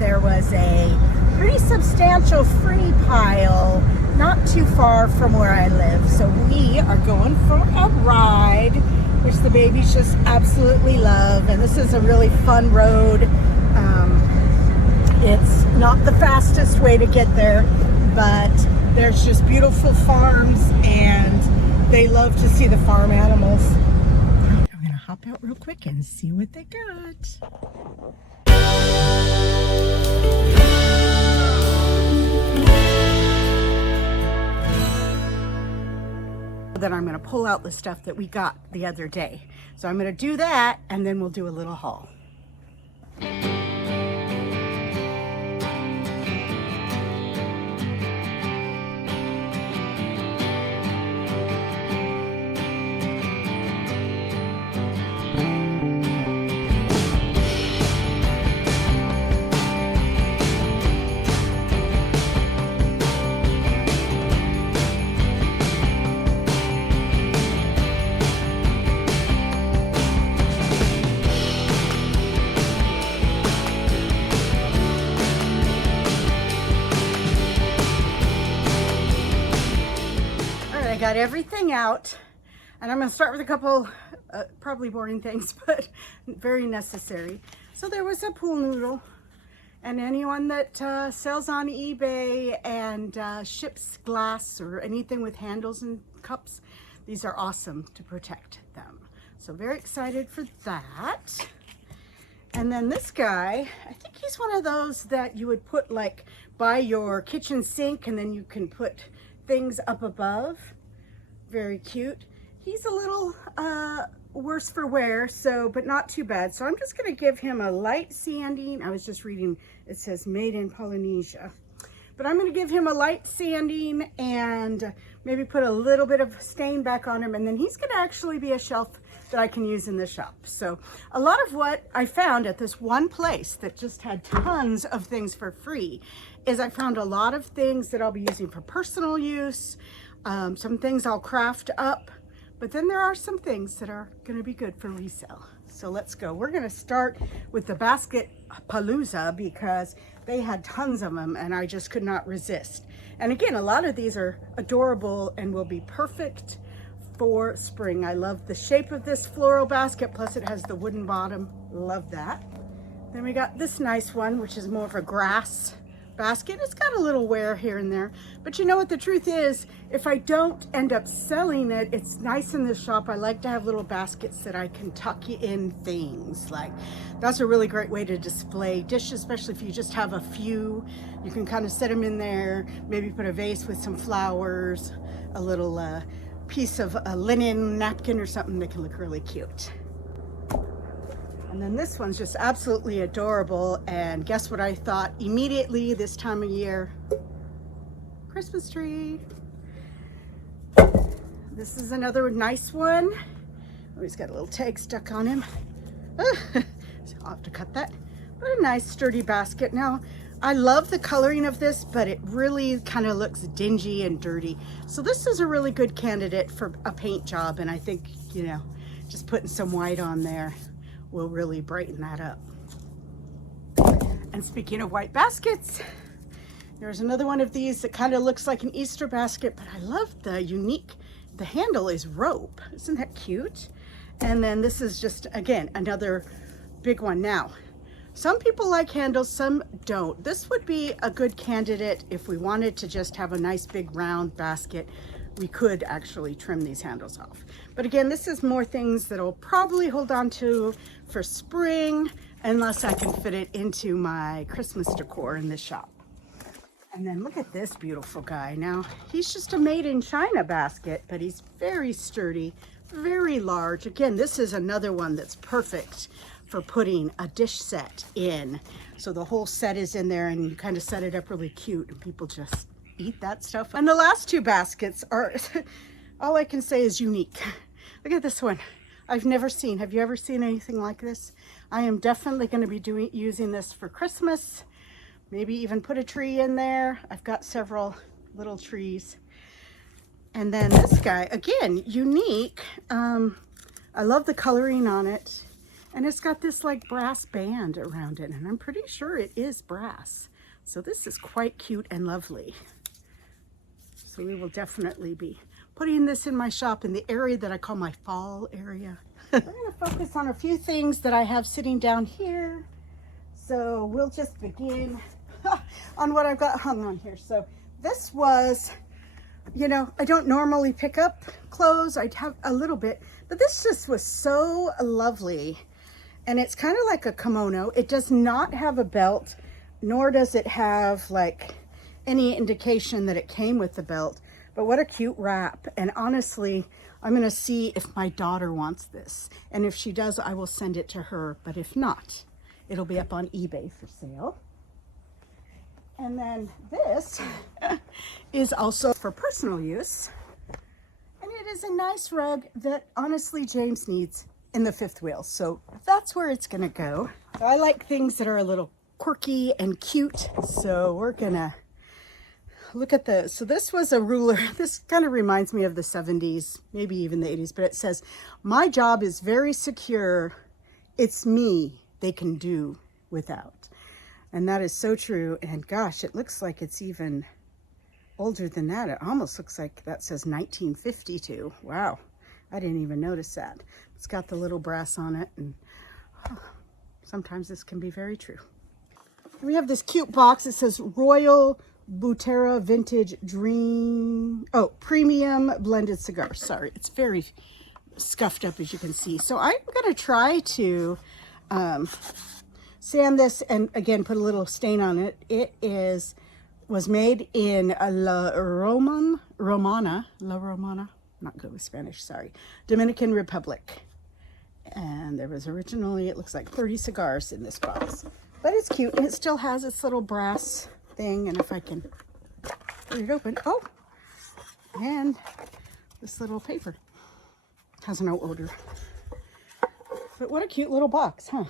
there was a pretty substantial free pile not too far from where I live. So we are going for a ride, which the babies just absolutely love. And this is a really fun road. It's not the fastest way to get there, but there's just beautiful farms and they love to see the farm animals. I'm gonna hop out real quick and see what they got. Then I'm gonna pull out the stuff that we got the other day. So I'm gonna do that and then we'll do a little haul. Got everything out, and I'm going to start with a couple probably boring things, but very necessary. So there was a pool noodle, and anyone that sells on eBay and ships glass or anything with handles and cups, these are awesome to protect them. So very excited for that. And then this guy, I think he's one of those that you would put like by your kitchen sink, and then you can put things up above. Very cute. He's a little worse for wear, but not too bad. So I'm just going to give him a light sanding. I was just reading, it says made in Polynesia. But I'm going to give him a light sanding and maybe put a little bit of stain back on him. And then he's going to actually be a shelf that I can use in the shop. So a lot of what I found at this one place that just had tons of things for free is I found a lot of things that I'll be using for personal use. Some things I'll craft up, but then there are some things that are going to be good for resale. So let's go. We're going to start with the Basket Palooza because they had tons of them and I just could not resist. And again, a lot of these are adorable and will be perfect for spring. I love the shape of this floral basket, plus it has the wooden bottom. Love that. Then we got this nice one, which is more of a grass basket. It's got a little wear here and there, but you know what the truth is, if I don't end up selling it, it's nice in the shop. I like to have little baskets that I can tuck in things. Like that's a really great way to display dishes, especially if you just have a few. You can kind of set them in there, maybe put a vase with some flowers, a little piece of a linen napkin or something that can look really cute. And then this one's just absolutely adorable. And guess what I thought immediately this time of year? Christmas tree. This is another nice one. Oh, he's got a little tag stuck on him. So I'll have to cut that. But a nice sturdy basket. Now, I love the coloring of this, but it really kind of looks dingy and dirty. So this is a really good candidate for a paint job. And I think, you know, just putting some white on there will really brighten that up. And speaking of white baskets, there's another one of these that kind of looks like an Easter basket, but I love the handle is rope. Isn't that cute? And then this is just, again, another big one. Now, some people like handles, some don't. This would be a good candidate if we wanted to just have a nice big round basket. We could actually trim these handles off. But again, this is more things that I'll probably hold on to for spring unless I can fit it into my Christmas decor in the shop. And then look at this beautiful guy. Now, he's just a made in China basket, but he's very sturdy, very large. Again, this is another one that's perfect for putting a dish set in. So the whole set is in there and you kind of set it up really cute and people just eat that stuff. And the last two baskets are, all I can say is unique. Look at this one. I've never seen. Have you ever seen anything like this? I am definitely going to be using this for Christmas. Maybe even put a tree in there. I've got several little trees. And then this guy, again, unique. I love the coloring on it. And it's got this like brass band around it, and I'm pretty sure it is brass. So this is quite cute and lovely. So we will definitely be putting this in my shop in the area that I call my fall area. We're gonna focus on a few things that I have sitting down here. So we'll just begin on what I've got hung on here. So this was, you know, I don't normally pick up clothes. I'd have a little bit, but this just was so lovely. And it's kind of like a kimono. It does not have a belt, nor does it have like any indication that it came with the belt. But what a cute wrap. And honestly, I'm gonna see if my daughter wants this. And if she does, I will send it to her. But if not, it'll be up on eBay for sale. And then this is also for personal use. And it is a nice rug that honestly James needs in the fifth wheel. So that's where it's gonna go. So I like things that are a little quirky and cute. So we're gonna look at the, so this was a ruler. This kind of reminds me of the 70s, maybe even the 80s, but it says, "My job is very secure. It's me they can do without." And that is so true. And gosh, it looks like it's even older than that. It almost looks like that says 1952. Wow, I didn't even notice that. It's got the little brass on it, and sometimes this can be very true. We have this cute box. It says Royal Butera Vintage Dream, Premium Blended Cigars. Sorry, it's very scuffed up, as you can see. So I'm gonna try to sand this and again put a little stain on it. It was made in La Romana, not good with Spanish, sorry, Dominican Republic. And there was originally, it looks like 30 cigars in this box, but it's cute and it still has its little brass thing. And if I can get it open, oh, and this little paper has no odor. But what a cute little box, huh?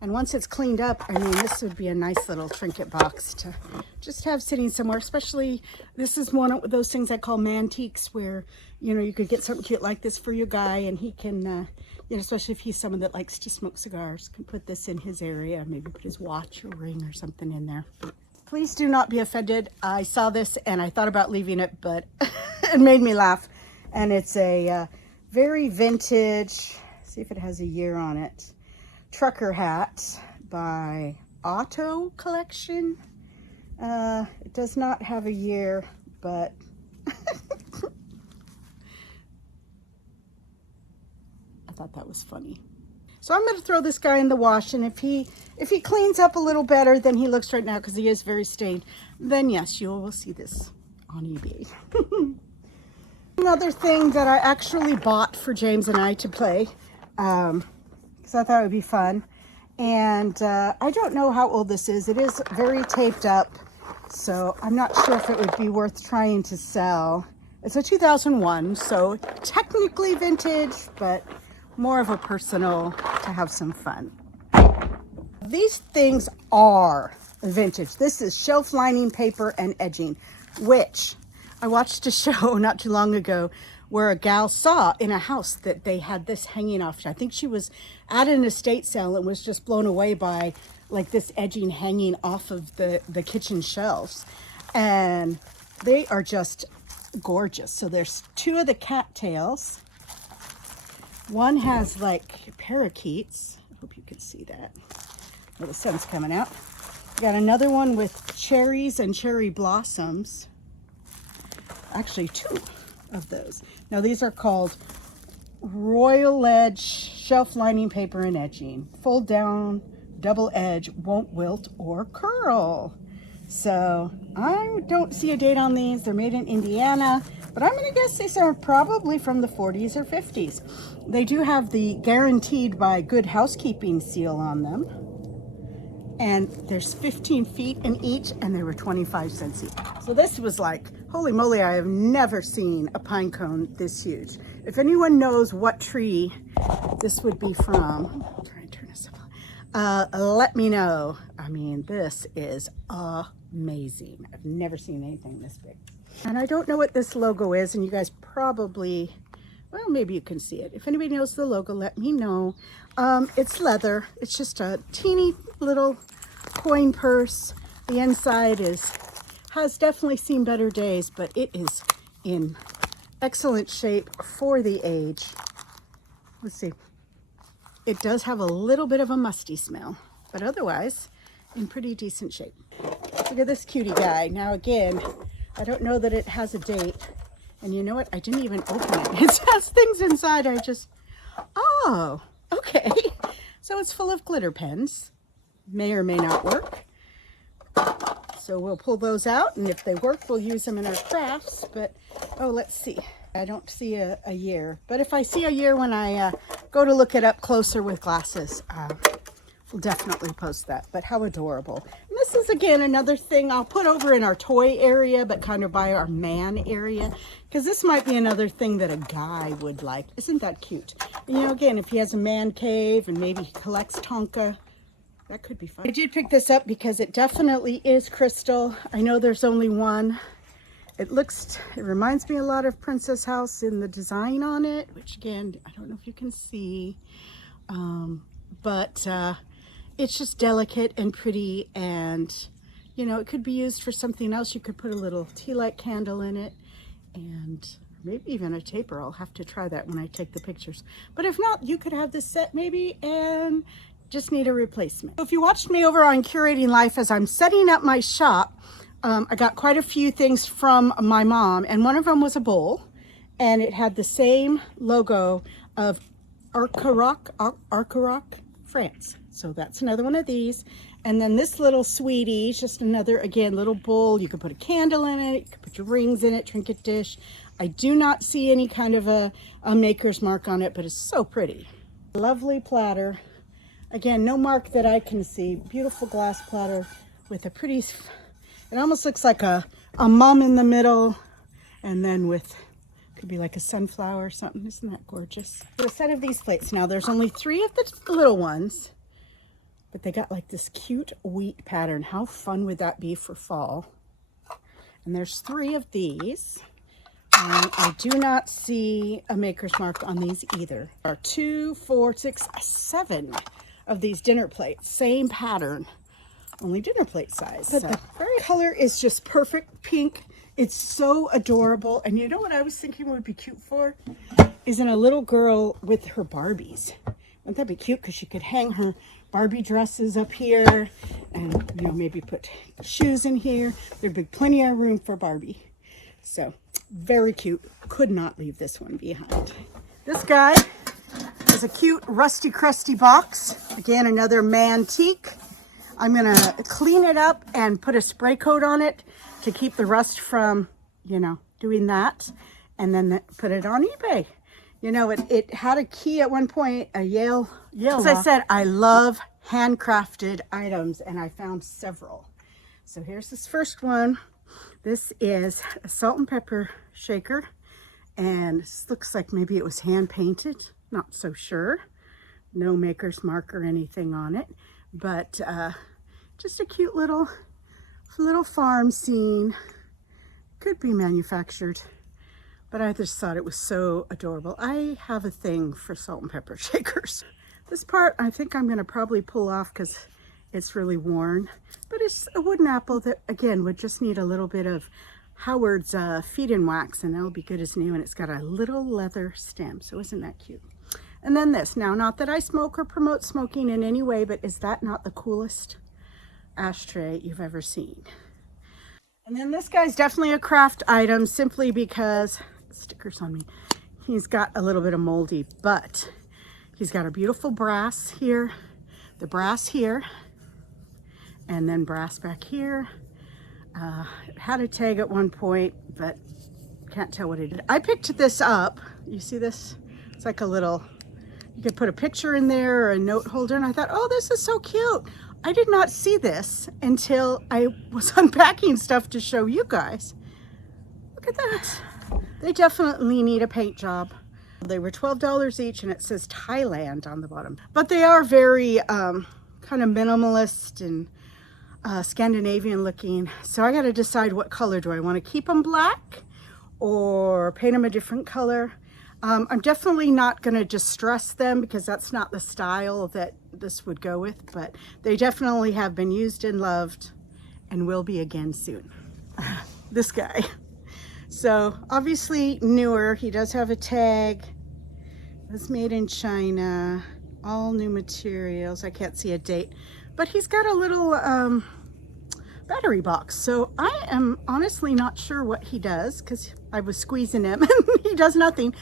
And once it's cleaned up, I mean, this would be a nice little trinket box to just have sitting somewhere. Especially, this is one of those things I call mantiques, where, you know, you could get something cute like this for your guy, and he can, you know, especially if he's someone that likes to smoke cigars, can put this in his area, maybe put his watch or ring or something in there. Please do not be offended. I saw this and I thought about leaving it, but it made me laugh. And it's a very vintage, see if it has a year on it, trucker hat by Auto Collection. It does not have a year, but I thought that was funny. So I'm going to throw this guy in the wash, and if he cleans up a little better than he looks right now, because he is very stained, then yes, you will see this on eBay. Another thing that I actually bought for James and I to play, because I thought it would be fun. And I don't know how old this is. It is very taped up, so I'm not sure if it would be worth trying to sell. It's a 2001, so technically vintage, but more of a personal to have some fun. These things are vintage. This is shelf lining paper and edging, which I watched a show not too long ago where a gal saw in a house that they had this hanging off. I think she was at an estate sale and was just blown away by like this edging hanging off of the kitchen shelves. And they are just gorgeous. So there's two of the cattails. One has like parakeets. I hope you can see that. Well, the sun's coming out. Got another one with cherries and cherry blossoms. Actually, two of those. Now these are called Royal Edge Shelf Lining Paper and Edging. Fold down, double edge, won't wilt or curl. So I don't see a date on these. They're made in Indiana, but I'm going to guess these are probably from the 40s or 50s. They do have the guaranteed by Good Housekeeping seal on them. And there's 15 feet in each, and they were 25 cents each. So this was like, holy moly, I have never seen a pine cone this huge. If anyone knows what tree this would be from, I'll try and turn this up. Let me know. I mean, this is amazing. I've never seen anything this big. And I don't know what this logo is, and you guys probably, Well, maybe you can see it. If anybody knows the logo, let me know. It's leather. It's just a teeny little coin purse. The inside has definitely seen better days, but it is in excellent shape for the age. Let's see. It does have a little bit of a musty smell, but otherwise in pretty decent shape. Look at this cutie guy. Now again, I don't know that it has a date. And you know what? I didn't even open it. It has things inside. Oh, okay. So it's full of glitter pens. May or may not work. So we'll pull those out, and if they work, we'll use them in our crafts. But, oh, let's see. I don't see a year. But if I see a year when I go to look it up closer with glasses, we'll definitely post that. But how adorable. And this is, again, another thing I'll put over in our toy area, but kind of by our man area. Because this might be another thing that a guy would like. Isn't that cute? And, you know, again, if he has a man cave and maybe he collects Tonka, that could be fun. I did pick this up because it definitely is crystal. I know there's only one. It reminds me a lot of Princess House in the design on it, which again, I don't know if you can see. But it's just delicate and pretty, and you know, it could be used for something else. You could put a little tea light candle in it, and maybe even a taper. I'll have to try that when I take the pictures. But if not, you could have this set maybe and just need a replacement. So if you watched me over on Curating Life as I'm setting up my shop, I got quite a few things from my mom, and one of them was a bowl, and it had the same logo of Arcarac, France. So that's another one of these. And then this little sweetie is just another, again, little bowl. You could put a candle in it, you could put your rings in it, trinket dish. I do not see any kind of a maker's mark on it, but it's so pretty. Lovely platter. Again, no mark that I can see. Beautiful glass platter with a pretty, it almost looks like a mum in the middle, and then with, could be like a sunflower or something. Isn't that gorgeous? A set of these plates. Now there's only 3 of the little ones, but they got like this cute wheat pattern. How fun would that be for fall? And there's 3 of these. And I do not see a maker's mark on these either. There are 2, 4, 6, 7 of these dinner plates. Same pattern, only dinner plate size. But the color is just perfect pink. It's so adorable. And you know what I was thinking would be cute for? Is in a little girl with her Barbies. Wouldn't that be cute? Because she could hang her Barbie dresses up here and, you know, maybe put shoes in here. There'd be plenty of room for Barbie. So very cute. Could not leave this one behind. This guy is a cute rusty crusty box. Again, another Mantique. I'm gonna clean it up and put a spray coat on it to keep the rust from, you know, doing that, and then put it on eBay. You know, it had a key at one point, a Yale. As I said, I love handcrafted items, and I found several. So here's this first one. This is a salt and pepper shaker, and this looks like maybe it was hand painted. Not so sure. No maker's mark or anything on it, but just a cute little farm scene. Could be manufactured, but I just thought it was so adorable. I have a thing for salt and pepper shakers. This part I think I'm going to probably pull off because it's really worn, but it's a wooden apple that again would just need a little bit of Howard's feed-in wax, and that'll be good as new. And it's got a little leather stem, so isn't that cute? And then this, now not that I smoke or promote smoking in any way, but is that not the coolest ashtray you've ever seen? And then this guy's definitely a craft item simply because, stickers on me, he's got a little bit of moldy, but he's got a beautiful brass here, the brass here, and then brass back here. It had a tag at one point, but can't tell what it did. I picked this up. You see this? It's like a little, you could put a picture in there or a note holder, and I thought, oh, this is so cute. I did not see this until I was unpacking stuff to show you guys. Look at that. They definitely need a paint job. They were $12 each, and it says Thailand on the bottom. But they are very kind of minimalist and Scandinavian looking. So I got to decide what color. Do I want to keep them black or paint them a different color? I'm definitely not going to distress them because that's not the style that this would go with, but they definitely have been used and loved and will be again soon. This guy. So obviously newer. He does have a tag. It was made in China. All new materials. I can't see a date, but he's got a little battery box. So I am honestly not sure what he does because I was squeezing him and he does nothing,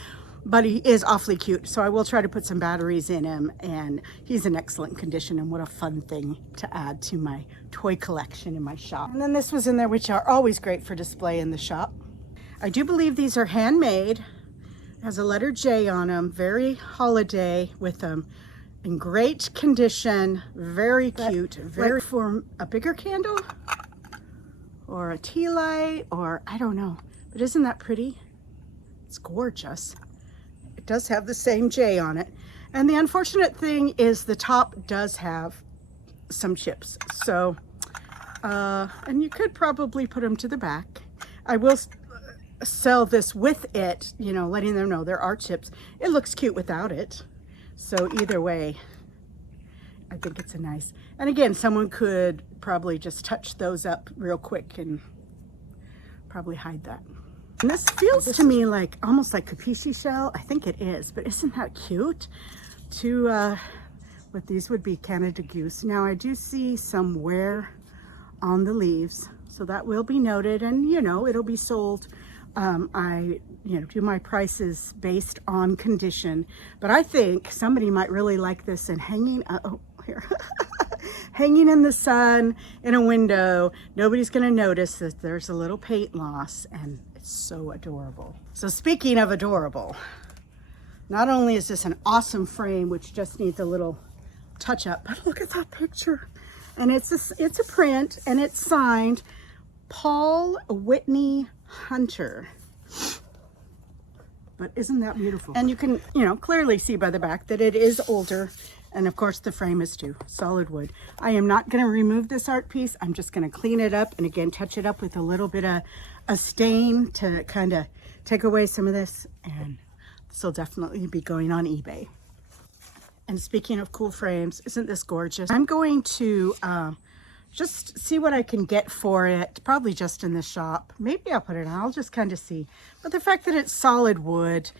but he is awfully cute. So I will try to put some batteries in him, and he's in excellent condition, and what a fun thing to add to my toy collection in my shop. And then this was in there, which are always great for display in the shop. I do believe these are handmade. It has a letter J on them, very holiday with them. In great condition, very cute, very for a bigger candle or a tea light, or I don't know, but isn't that pretty? It's gorgeous. It does have the same J on it. And the unfortunate thing is the top does have some chips. So, and you could probably put them to the back. I will sell this with it, you know, letting them know there are chips. It looks cute without it. So either way, I think it's a nice, and again, someone could probably just touch those up real quick and probably hide that. And this feels to me like almost like capiche shell. I think it is, but isn't that cute? What these would be Canada Goose. Now I do see some wear on the leaves, so that will be noted, and you know, it'll be sold. I do my prices based on condition, but I think somebody might really like this, and hanging here hanging in the sun in a window, nobody's going to notice that there's a little paint loss, and it's so adorable. So speaking of adorable, not only is this an awesome frame which just needs a little touch up, but look at that picture, and it's a print, and it's signed Paul Whitney Hunter. But isn't that beautiful? And you can, clearly see by the back that it is older, and of course the frame is too, solid wood. I am not going to remove this art piece. I'm just going to clean it up and again touch it up with a little bit of a stain to kind of take away some of this, and this will definitely be going on eBay. And speaking of cool frames, isn't this gorgeous? I'm going to just see what I can get for it, probably just in the shop. Maybe I'll put it on, I'll just kind of see. But the fact that it's solid wood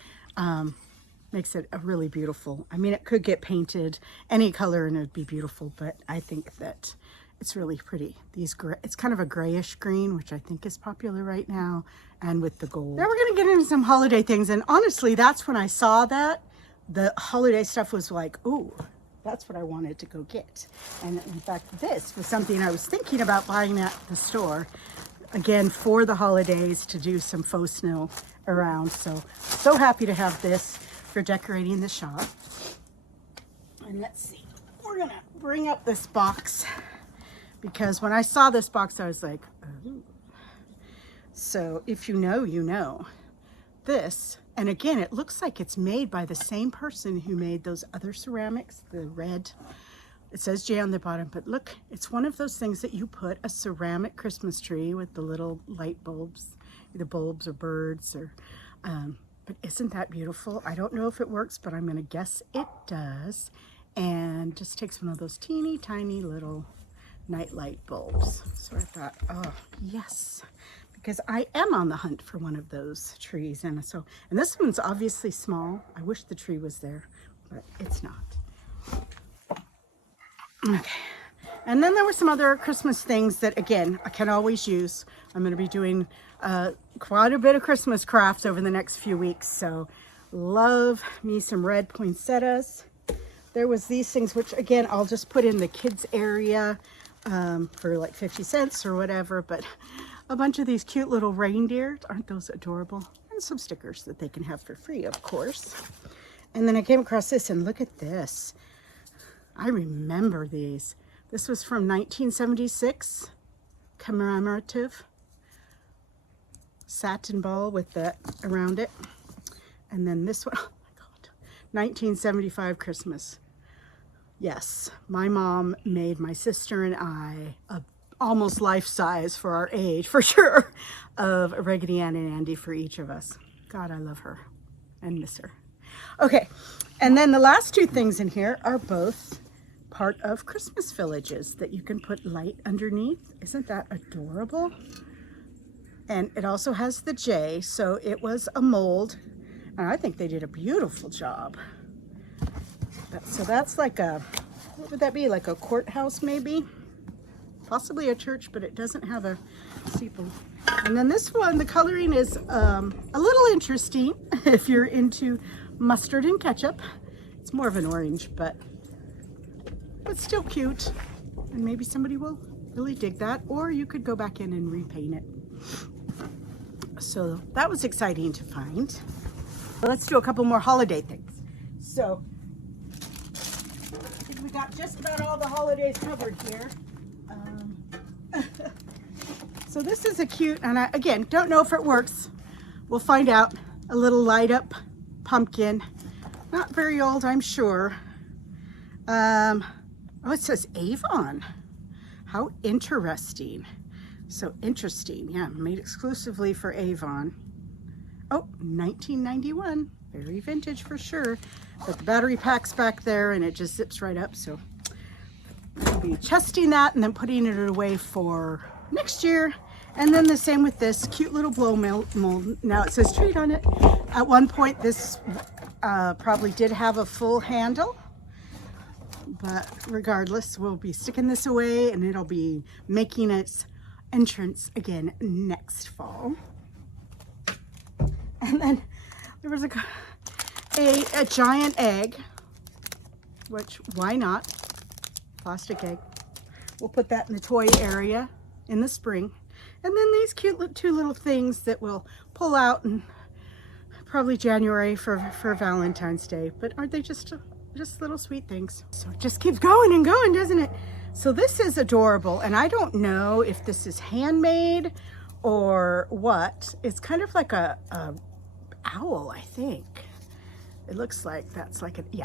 makes it a really beautiful. I mean, it could get painted any color and it'd be beautiful, but I think that it's really pretty. It's kind of a grayish green, which I think is popular right now, and with the gold. Now we're gonna get into some holiday things, and honestly, that's when I saw that. The holiday stuff was like, ooh, that's what I wanted to go get. And in fact, this was something I was thinking about buying at the store, again, for the holidays, to do some faux snow around. So happy to have this for decorating the shop. And let's see, we're gonna bring up this box, because when I saw this box, I was like, oh. So if you know, you know. This, and again, it looks like it's made by the same person who made those other ceramics, the red. It says J on the bottom, but look, it's one of those things that you put a ceramic Christmas tree with the little light bulbs, either bulbs or birds, or, but isn't that beautiful? I don't know if it works, but I'm gonna guess it does. And just takes one of those teeny tiny little nightlight bulbs. So I thought, oh, yes. Because I am on the hunt for one of those trees, and this one's obviously small. I wish the tree was there, but it's not. Okay, and then there were some other Christmas things that, again, I can always use. I'm going to be doing quite a bit of Christmas crafts over the next few weeks, so love me some red poinsettias. There was these things, which again, I'll just put in the kids area for like 50 cents or whatever, but a bunch of these cute little reindeer. Aren't those adorable? And some stickers that they can have for free, of course. And then I came across this, and look at this. I remember these. This was from 1976, commemorative satin ball with that around it. And then this one, oh my God, 1975 Christmas. Yes, my mom made my sister and I a almost life size for our age, for sure, of Raggedy Ann and Andy for each of us. God, I love her and miss her. Okay, and then the last two things in here are both part of Christmas villages that you can put light underneath. Isn't that adorable? And it also has the J, so it was a mold, and I think they did a beautiful job. So that's like a, what would that be, like a courthouse maybe? Possibly a church, but it doesn't have a steeple. And then this one, the coloring is a little interesting if you're into mustard and ketchup. It's more of an orange, but still cute. And maybe somebody will really dig that, or you could go back in and repaint it. So that was exciting to find. Let's do a couple more holiday things. So I think we got just about all the holidays covered here. So this is a cute, and I, again, don't know if it works. We'll find out. A little light up pumpkin. Not very old, I'm sure. Oh, it says Avon. How interesting. So interesting. Yeah, made exclusively for Avon. Oh, 1991. Very vintage for sure. But the battery pack's back there and it just zips right up. So I'll be chesting that and then putting it away for next year. And then the same with this cute little blow mold. Now it says treat on it. At one point this probably did have a full handle. But regardless, we'll be sticking this away and it'll be making its entrance again next fall. And then there was a giant egg, which why not? Plastic egg. We'll put that in the toy area in the spring. And then these cute two little things that we'll pull out in probably January for Valentine's Day. But aren't they just little sweet things? So it just keeps going and going, doesn't it? So this is adorable, and I don't know if this is handmade or what. It's kind of like a owl, I think. It looks like that's like a, yeah.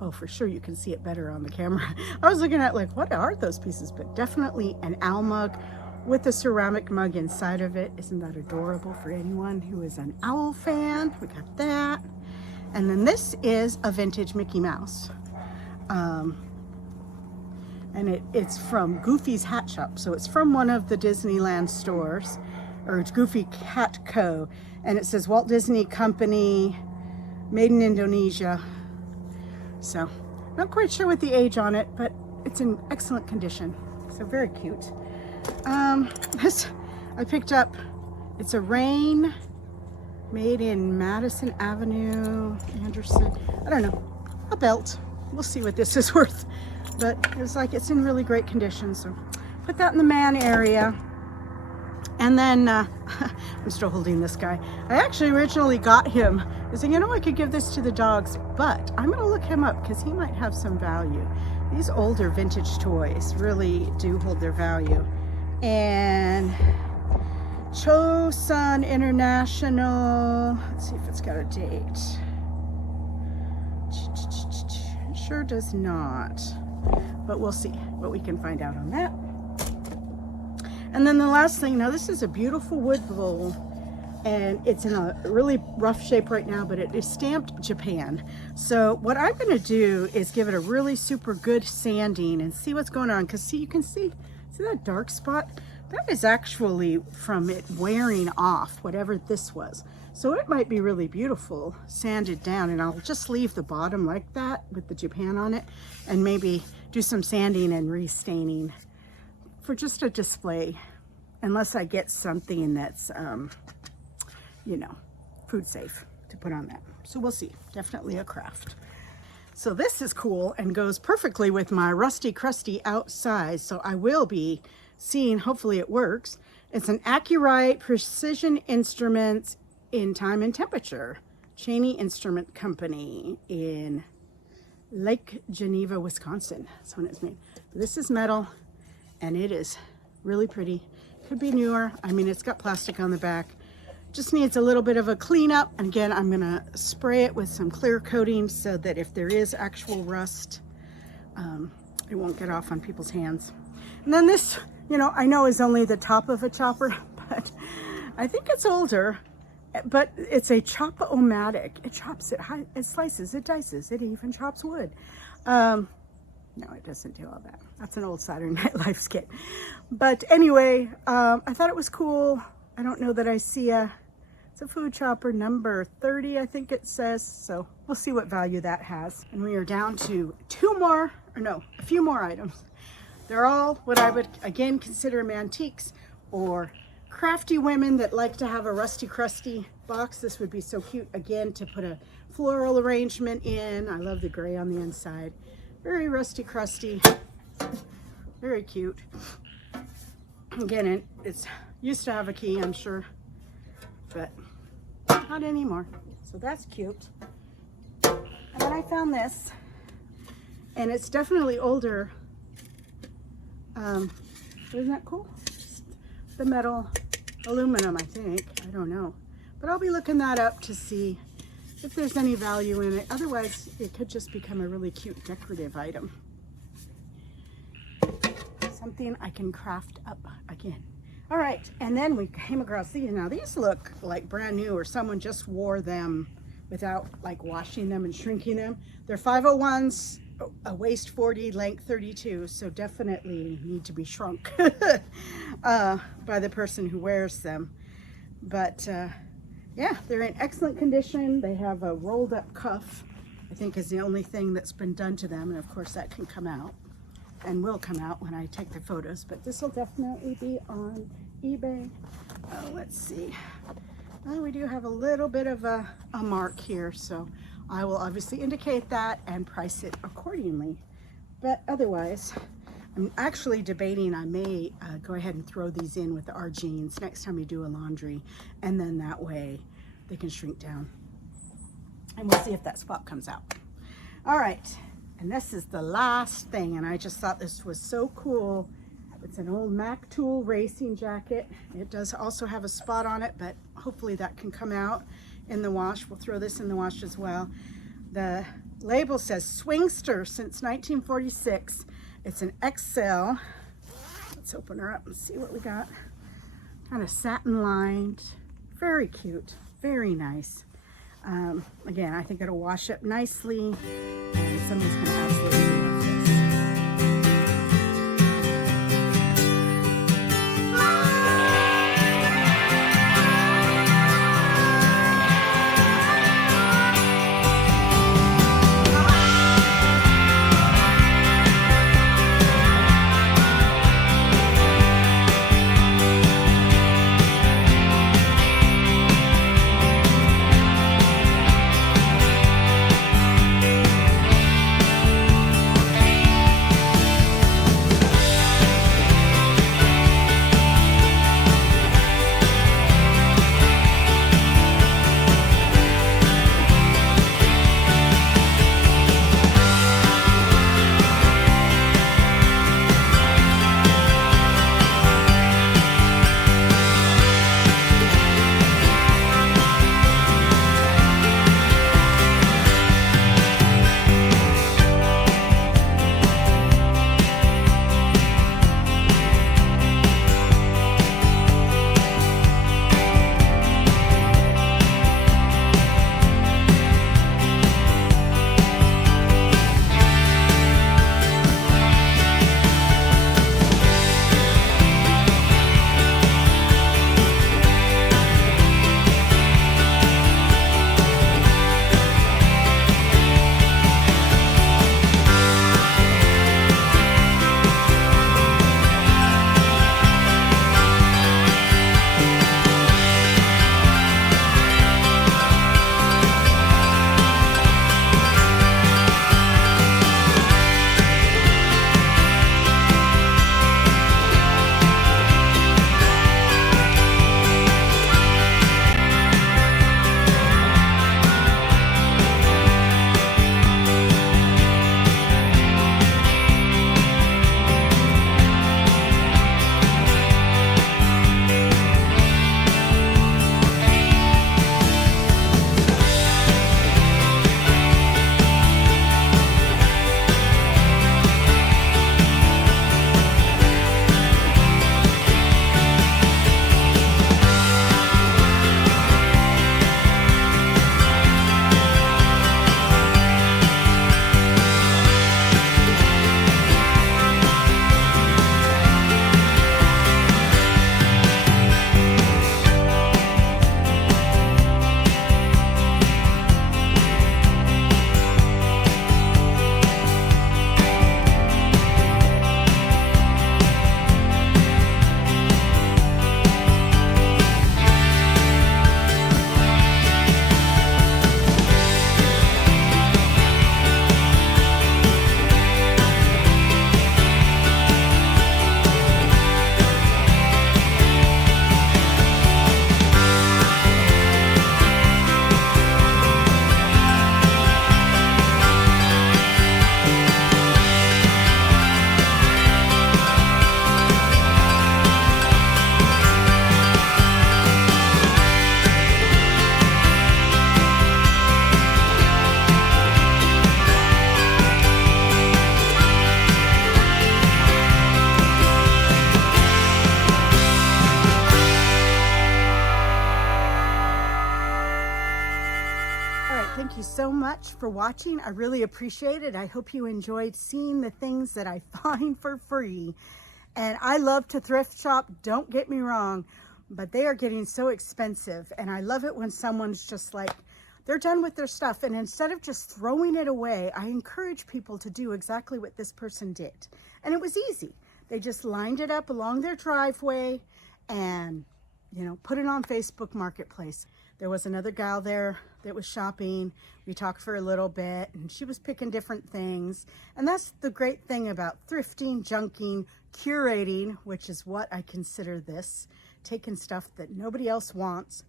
Oh, for sure you can see it better on the camera. I was looking at like, what are those pieces? But definitely an owl mug with a ceramic mug inside of it. Isn't that adorable for anyone who is an owl fan? We got that. And then this is a vintage Mickey Mouse. And it's from Goofy's Hat Shop. So it's from one of the Disneyland stores, or it's Goofy Cat Co. And it says Walt Disney Company, made in Indonesia. So not quite sure what the age on it, but it's in excellent condition. So very cute. This I picked up, it's a rain made in Madison Avenue, Anderson. I don't know, a belt. We'll see what this is worth. But it was like, it's in really great condition. So put that in the man area. And then I'm still holding this guy. I actually originally got him. I was thinking, you know, I could give this to the dogs, but I'm gonna look him up because he might have some value. These older vintage toys really do hold their value. And Chosun International, let's see if it's got a date. It sure does not, but we'll see what we can find out on that. And then the last thing, now this is a beautiful wood bowl, and it's in a really rough shape right now, but it is stamped Japan. So what I'm gonna do is give it a really super good sanding and see what's going on. Cause see, you can see that dark spot? That is actually from it wearing off, whatever this was. So it might be really beautiful, sanded down, and I'll just leave the bottom like that with the Japan on it, and maybe do some sanding and restaining for just a display, unless I get something that's, you know, food safe to put on that. So we'll see, definitely a craft. So this is cool and goes perfectly with my rusty crusty outside. So I will be seeing, hopefully it works. It's an Accurite Precision Instruments in Time and Temperature. Cheney Instrument Company in Lake Geneva, Wisconsin. That's when it's made. This is metal and it is really pretty. Could be newer. I mean, it's got plastic on the back. Just needs a little bit of a cleanup. And again, I'm gonna spray it with some clear coating so that if there is actual rust, it won't get off on people's hands. And then this, you know, I know is only the top of a chopper, but I think it's older. but it's a chop-o-matic. It chops, it slices, it dices, it even chops wood. No, it doesn't do all that. That's an old Saturday Night Live skit. But anyway, I thought it was cool. I don't know that I see it's a food chopper number 30, I think it says. So we'll see what value that has. And we are down to a few more items. They're all what I would, again, consider antiques or crafty women that like to have a rusty, crusty box. This would be so cute, again, to put a floral arrangement in. I love the gray on the inside. Very rusty, crusty, very cute. Again, it's used to have a key, I'm sure, but not anymore. So that's cute. And then I found this, and it's definitely older. Isn't that cool? The metal, aluminum, I think. I don't know. But I'll be looking that up to see if there's any value in it. Otherwise, it could just become a really cute decorative item. Something I can craft up again. All right, and then we came across these. Now these look like brand new, or someone just wore them without like washing them and shrinking them. They're 501s, a waist 40, length 32, so definitely need to be shrunk by the person who wears them. But yeah, they're in excellent condition. They have a rolled up cuff, I think is the only thing that's been done to them. And of course that can come out and will come out when I take the photos, but this will definitely be on eBay. Let's see. We do have a little bit of a mark here, so I will obviously indicate that and price it accordingly. But otherwise, I'm actually debating I may go ahead and throw these in with our jeans next time we do a laundry, and then that way they can shrink down. And we'll see if that spot comes out. All right, and this is the last thing, and I just thought this was so cool. It's an old Mac Tool racing jacket. It does also have a spot on it, but hopefully that can come out in the wash. We'll throw this in the wash as well. The label says Swingster since 1946. It's an XL. Let's open her up and see what we got. Kind of satin lined, very cute, very nice. Again, I think it'll wash up nicely, and somebody's gonna absolutely love this. so much for watching. I really appreciate it. I hope you enjoyed seeing the things that I find for free. And I love to thrift shop, don't get me wrong, but they are getting so expensive. And I love it when someone's just like, they're done with their stuff. And instead of just throwing it away, I encourage people to do exactly what this person did. And it was easy. They just lined it up along their driveway and, you know, put it on Facebook Marketplace. There was another gal there that was shopping. We talked for a little bit and she was picking different things. And that's the great thing about thrifting, junking, curating, which is what I consider this, taking stuff that nobody else wants,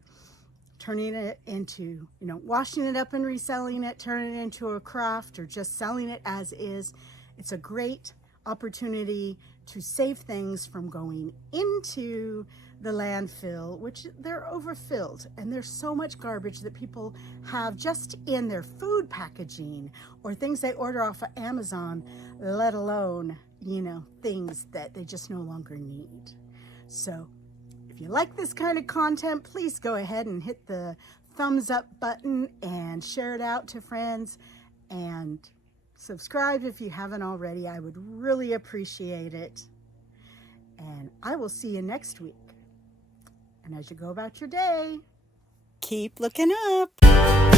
turning it into, you know, washing it up and reselling it, turning it into a craft, or just selling it as is. It's a great opportunity to save things from going into the landfill, which they're overfilled, and there's so much garbage that people have just in their food packaging or things they order off of Amazon, let alone, you know, things that they just no longer need. So if you like this kind of content, please go ahead and hit the thumbs up button and share it out to friends, and subscribe if you haven't already. I would really appreciate it. And I will see you next week. And as you go about your day, keep looking up.